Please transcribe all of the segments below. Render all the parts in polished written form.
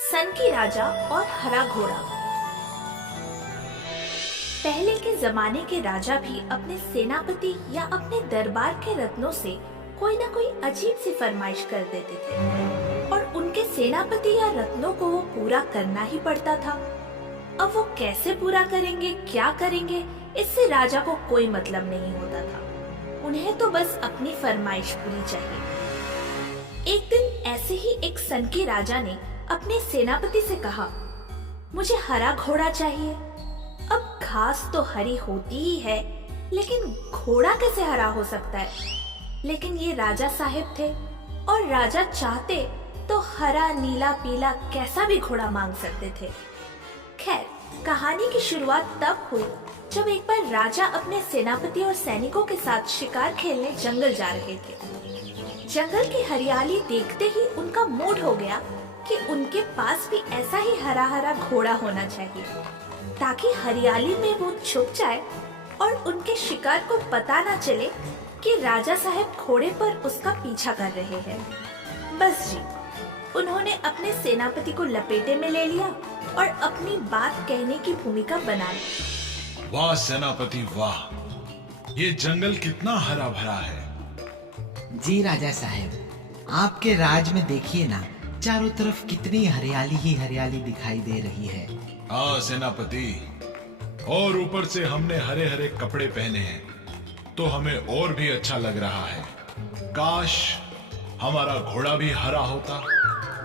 सन की राजा और हरा घोड़ा। पहले के जमाने के राजा भी अपने सेनापति या अपने दरबार के रत्नों से कोई ना कोई अजीब सी फरमाइश कर देते थे और उनके सेनापति या रत्नों को वो पूरा करना ही पड़ता था। अब वो कैसे पूरा करेंगे, क्या करेंगे, इससे राजा को कोई मतलब नहीं होता था। उन्हें तो बस अपनी फरमाइश पूरी चाहिए। एक दिन ऐसे ही एक सन के राजा ने अपने सेनापति से कहा, मुझे हरा घोड़ा चाहिए। अब घास तो हरी होती ही है, लेकिन घोड़ा कैसे हरा हो सकता है? लेकिन ये राजा साहब थे और राजा चाहते तो हरा, नीला, पीला कैसा भी घोड़ा मांग सकते थे। खैर, कहानी की शुरुआत तब हुई जब एक बार राजा अपने सेनापति और सैनिकों के साथ शिकार खेलने जंगल जा रहे थे। जंगल की हरियाली देखते ही उनका मूड हो गया कि उनके पास भी ऐसा ही हरा हरा घोड़ा होना चाहिए, ताकि हरियाली में वो छुप जाए और उनके शिकार को पता न चले कि राजा साहब घोड़े पर उसका पीछा कर रहे हैं। बस जी, उन्होंने अपने सेनापति को लपेटे में ले लिया और अपनी बात कहने की भूमिका बना ली। वाह सेनापति वाह, ये जंगल कितना हरा भरा है। जी राजा साहब, आपके राज में देखिए ना, चारों तरफ कितनी हरियाली ही हरियाली दिखाई दे रही है। हाँ सेनापति, और ऊपर से हमने हरे हरे कपड़े पहने हैं तो हमें और भी अच्छा लग रहा है। काश हमारा घोड़ा भी हरा होता।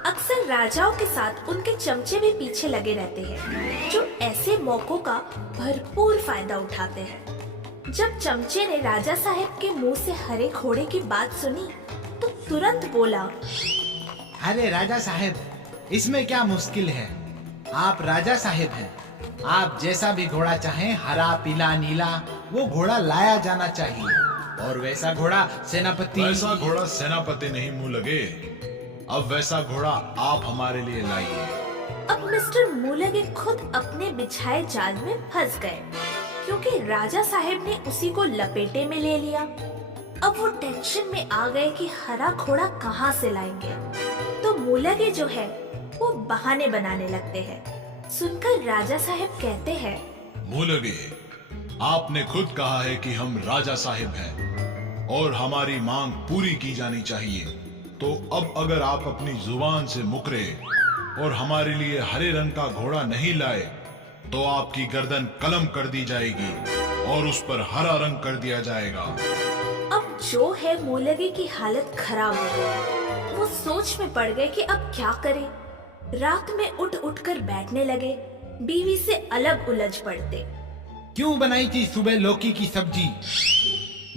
अक्सर राजाओं के साथ उनके चमचे भी पीछे लगे रहते हैं, जो ऐसे मौकों का भरपूर फायदा उठाते हैं। जब चमचे ने राजा साहब के मुंह से हरे घोड़े की बात सुनी तो तुरंत बोला, अरे राजा साहब, इसमें क्या मुश्किल है? आप राजा साहब हैं। आप जैसा भी घोड़ा चाहें, हरा, पीला, नीला, वो घोड़ा लाया जाना चाहिए। और वैसा घोड़ा सेनापति। वैसा घोड़ा सेनापति नहीं मुंह लगे, अब वैसा घोड़ा आप हमारे लिए लाइए। अब मिस्टर मुलगे खुद अपने बिछाए जाल में फंस गए, क्योंकि राजा साहब ने उसी को लपेटे में ले लिया। अब वो टेंशन में आ गए कि हरा घोड़ा कहाँ से लाएंगे। तो मुलगे जो है वो बहाने बनाने लगते हैं। सुनकर राजा साहब कहते हैं, मुलगे, आपने खुद कहा है कि हम राजा साहब हैं और हमारी मांग पूरी की जानी चाहिए। तो अब अगर आप अपनी जुबान से मुकरे और हमारे लिए हरे रंग का घोड़ा नहीं लाए तो आपकी गर्दन कलम कर दी जाएगी और उस पर हरा रंग कर दिया जाएगा। अब जो है मुलगे की हालत खराब हो गई। वो सोच में पड़ गए कि अब क्या करें। रात में उठ उठ कर बैठने लगे, बीवी से अलग उलझ पड़ते। क्यों बनाई थी सुबह लौकी की सब्जी?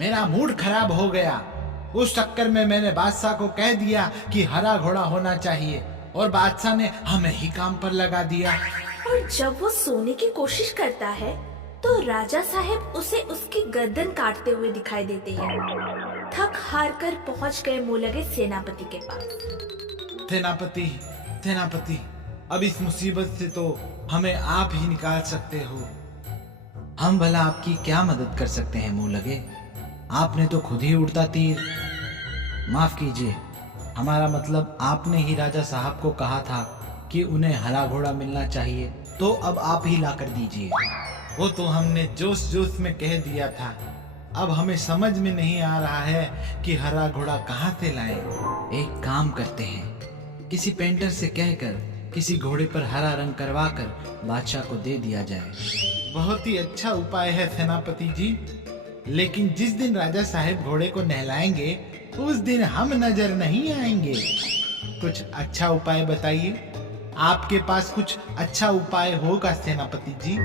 मेरा मूड खराब हो गया। उस चक्कर में मैंने बादशाह को कह दिया कि हरा घोड़ा होना चाहिए और बादशाह ने हमें ही काम पर लगा दिया। और जब वो सोने की कोशिश करता है तो राजा साहब उसे उसकी गर्दन काटते हुए दिखाई देते हैं। थक हार कर पहुँच गए मुलगे सेनापति के पास। सेनापति, सेनापति, अब इस मुसीबत से तो हमें आप ही निकाल सकते हो। हम भला आपकी क्या मदद कर सकते हैं मुलगे? आपने तो खुद ही उड़ता तीर। माफ कीजिए, हमारा मतलब आपने ही राजा साहब को कहा था कि उन्हें हरा घोड़ा मिलना चाहिए, तो अब आप ही ला कर दीजिए। वो तो हमने जोश जोश में कह दिया था। अब हमें समझ में नहीं आ रहा है कि हरा घोड़ा कहाँ से लाएं। एक काम करते हैं, किसी पेंटर से कहकर किसी घोड़े पर हरा रंग करवा कर बादशाह को दे दिया जाए। बहुत ही अच्छा उपाय है सेनापति जी, लेकिन जिस दिन राजा साहब घोड़े को नहलाएंगे उस दिन हम नजर नहीं आएंगे। कुछ अच्छा उपाय बताइए। आपके पास कुछ अच्छा उपाय होगा सेनापति जी?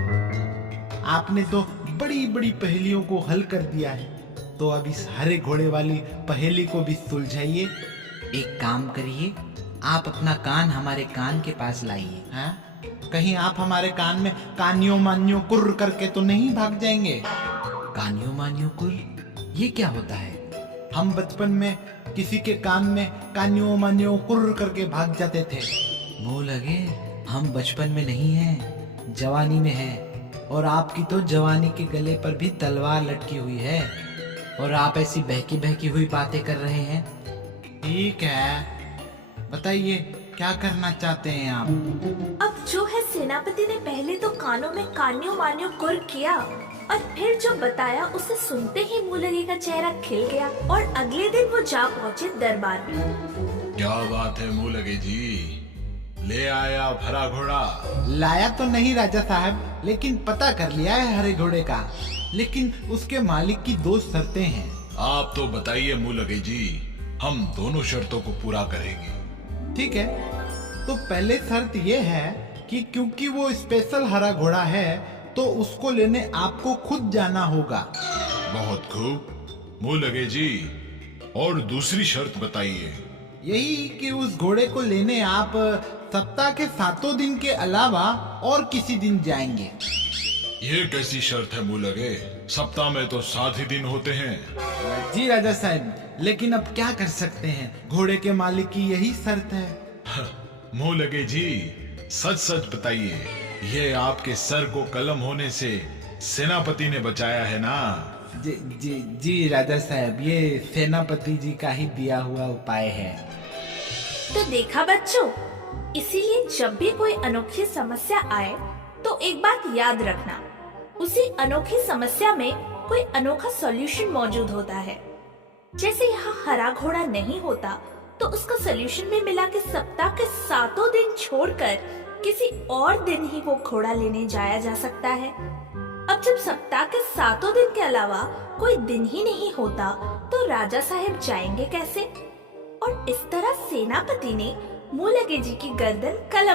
आपने तो बड़ी बड़ी पहेलियों को हल कर दिया है, तो अब इस हरे घोड़े वाली पहेली को भी सुलझाइए। एक काम करिए, आप अपना कान हमारे कान के पास लाइए। हाँ, कहीं आप हमारे कान में कानियो मानियो कुर्र करके तो नहीं भाग जाएंगे? कानियो मानियो कुर्र, ये क्या होता है? हम बचपन में किसी के कान में कानियो मानियो कुर्र करके भाग जाते थे। मुंह लगे, हम बचपन में नहीं हैं, जवानी में हैं। और आपकी तो जवानी के गले पर भी तलवार लटकी हुई है और आप ऐसी बहकी बहकी हुई बातें कर रहे हैं। ठीक है, बताइए क्या करना चाहते हैं आप? अब जो है सेनापति ने पहले तो कानों में कान्यो मान्यो कुर किया और फिर जो बताया उसे सुनते ही मुलगे का चेहरा खिल गया और अगले दिन वो जा पहुँचे दरबार में। क्या बात है मुलगे जी, ले आया हरा घोड़ा? लाया तो नहीं राजा साहब, लेकिन पता कर लिया है हरे घोड़े का। लेकिन उसके मालिक की 2 शर्तें हैं। आप तो बताइए मुलगे जी, हम दोनों शर्तों को पूरा करेंगे। ठीक है, तो पहले शर्त ये है कि क्योंकि वो स्पेशल हरा घोड़ा है तो उसको लेने आपको खुद जाना होगा। बहुत खूब मुलगे जी, और दूसरी शर्त बताइए। यही कि उस घोड़े को लेने आप सप्ताह के 7 दिन के अलावा और किसी दिन जाएंगे। ये कैसी शर्त है मुलगे? सप्ताह में तो 7 ही दिन होते हैं। जी राजा साहब, लेकिन अब क्या कर सकते हैं, घोड़े के मालिक की यही शर्त है। मुलगे जी, सच सच बताइए, ये आपके सर को कलम होने से सेनापति ने बचाया है ना? जी जी जी राजा साहब, ये सेनापति जी का ही दिया हुआ उपाय है। तो देखा बच्चों, इसीलिए जब भी कोई अनोखी समस्या आए तो एक बात याद रखना, उसी अनोखी समस्या में कोई अनोखा सॉल्यूशन मौजूद होता है। जैसे यहाँ हरा घोड़ा नहीं होता तो उसका सॉल्यूशन भी मिला कि सप्ताह के 7 दिन छोड़कर किसी और दिन ही वो घोड़ा लेने जाया जा सकता है। अब जब सप्ताह के 7 दिन के अलावा कोई दिन ही नहीं होता तो राजा साहब जाएंगे कैसे? और इस तरह सेनापति ने मुलगे जी की गर्दन कलम